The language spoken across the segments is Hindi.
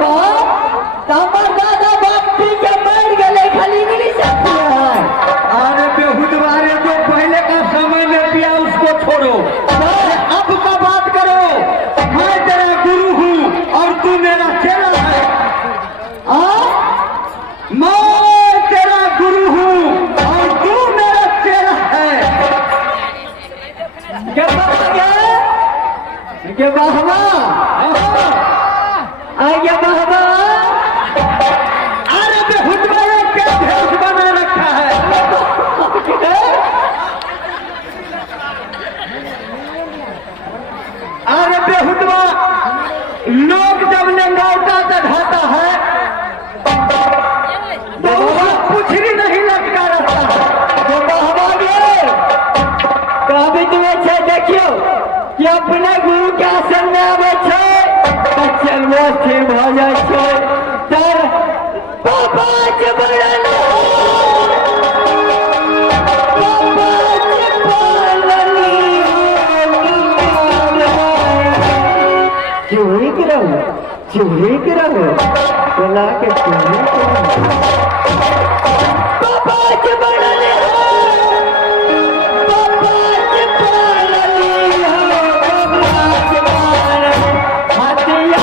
बाबा तमर दादा बापी के मर गए खाली इंग्लिश आती है। अरे बेहुदवारे जो पहले का समय में पिया उसको छोड़ो, अब का बात करो। मैं तेरा गुरु हूँ और तू मेरा चेला है। मैं तेरा गुरु हूँ और तू मेरा चेला है। क्या बाबा आगे बाबा अरे बेहुदवारे क्या भेष बना रखा है। अरे बेहुदवा लोग जब लंगौटा चढ़ाता है तो उसको पुछड़ी नहीं लटका रहता है। जो बाबा गे कभी तुम्हें छे देखियो कि अपने गुरु के आसन में आवे छे तो चलवा स्थिर भ जाय छे तर बाबा के बड़न बाबा के पालनी चोरी करो बोला के चोरी करो बाबा के बड़न बाबा के पालनी बाबा के पालन हथिया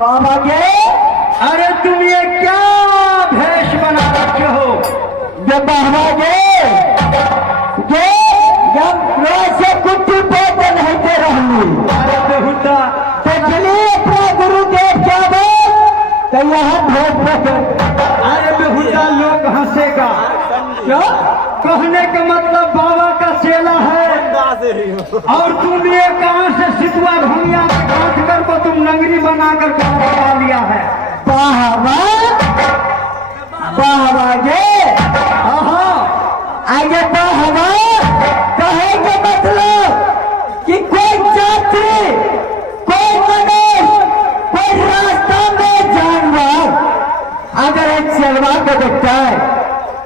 बाबा के अरे तुम ये क्या भेष बना रखे हो। जब बाबा के जब से कुट्टी पोते नहीं दे रही अरे बेहुदा तो चलिए अपना गुरुदेव क्या बोल तो यहाँ भेज पोते। अरे बेहुदा लोग हंसेगा। क्या कहने का मतलब बाबा का चेला है और तुम ये कहाँ से सितुआ भूमिया में काट कर को तुम नगरी बनाकर बना लिया है। बाबा बाबा गे आगे बाबा कहे के मतलब कि कोई यात्री कोई मनुष्य कोई रास्ता में जानवर अगर एक चलवा को देखता है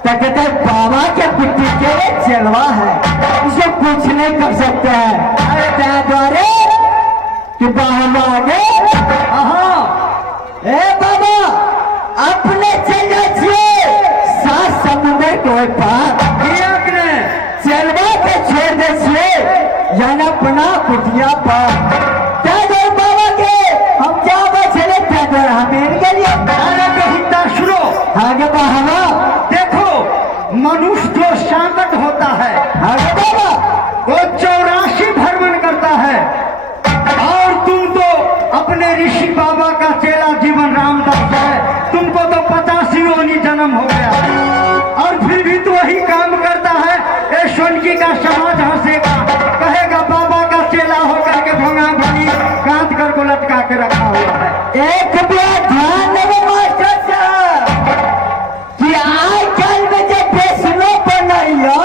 तो कहते हैं बाबा के पिट्टी के चलवा है इसे कुछ नहीं कर सकते हैं। अरे क्या द्वारे कि बाबा आगे ए बाबा अपने चले छिए सात समुद्र के पार चलवा के छोड़ दे छिए जाना अपना कुटिया पर बाबा के हम क्या बचले हमें के लिए। अरे बेहुदा सुनो आगे बाबा देखो मनुष्य जो शांत होता है आगे बाबा वो 84 भ्रमण करता है और तुम तो अपने ऋषि बाबा का चेला जीवन रामदास है। तुमको तो 85 योनि जन्म हो गया और फिर भी तो वही काम करता है। ये सोनकी का समाज हंसेगा कहेगा बाबा का चेला होकर के भंगा भंगी काट कर को लटका के रखा हुआ है। एक बार ध्यान देवे मास्टर साहब कि आज कल में जो फैसलों पर नहीं हो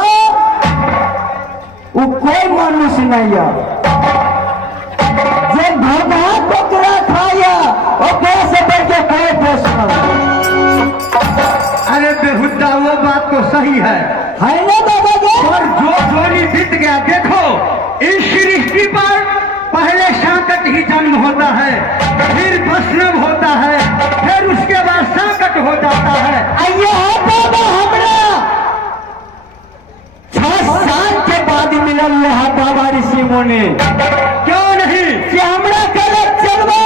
होगा वो बात तो सही है ना बाबा जी? और जो जोनी बीत गया, देखो इस सृष्टि पर पहले सांकट ही जन्म होता है, फिर वैष्णव होता है, फिर उसके बाद सांकट हो जाता है। आइए बाबा हमरा 6 साल के बाद मिलल है बाबा ऋषि मुनि। क्यों नहीं कि हमरा गलत चलवा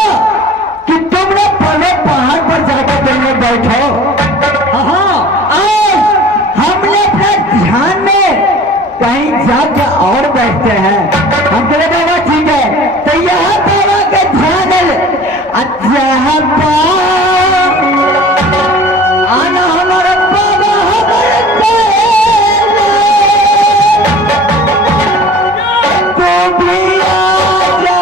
कि तुमने पहले पहाड़ पर जाकर तुमने बैठो। हाँ, आज हमने अपने ध्यान में कहीं जाके और बैठते हैं। हम बोले बाबा ठीक है, तो यहाँ बाबा के ध्यान आना हमारा बाबा हमारे तो भी आ जा।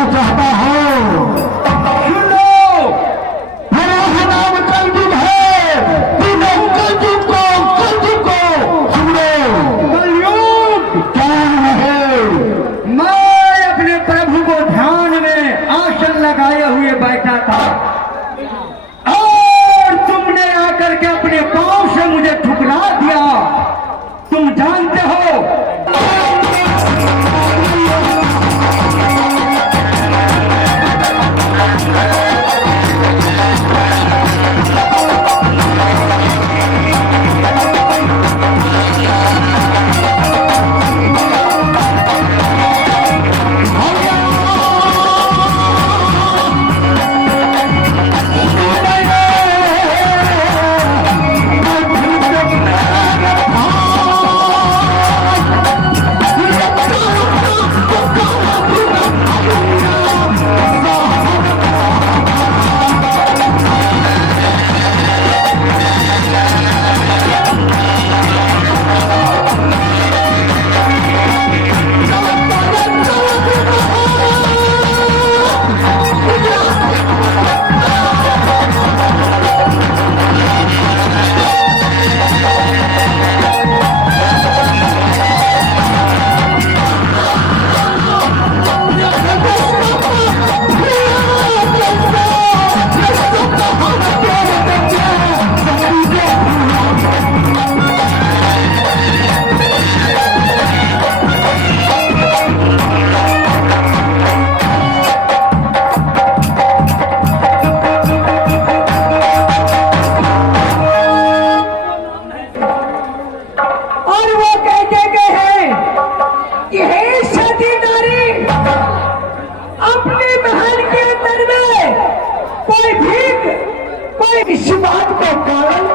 कहना चाहता हूँ। सुन लो, मेरा नाम कलयुग है, तीनों कलयुग को सुनो। कलयुग क्या है? मैं अपने प्रभु को ध्यान में आसन लगाए हुए बैठा था और तुमने आकर के अपने पांव से मुझे ठुकरा दिया। तुम जानते हो इस बात को कारण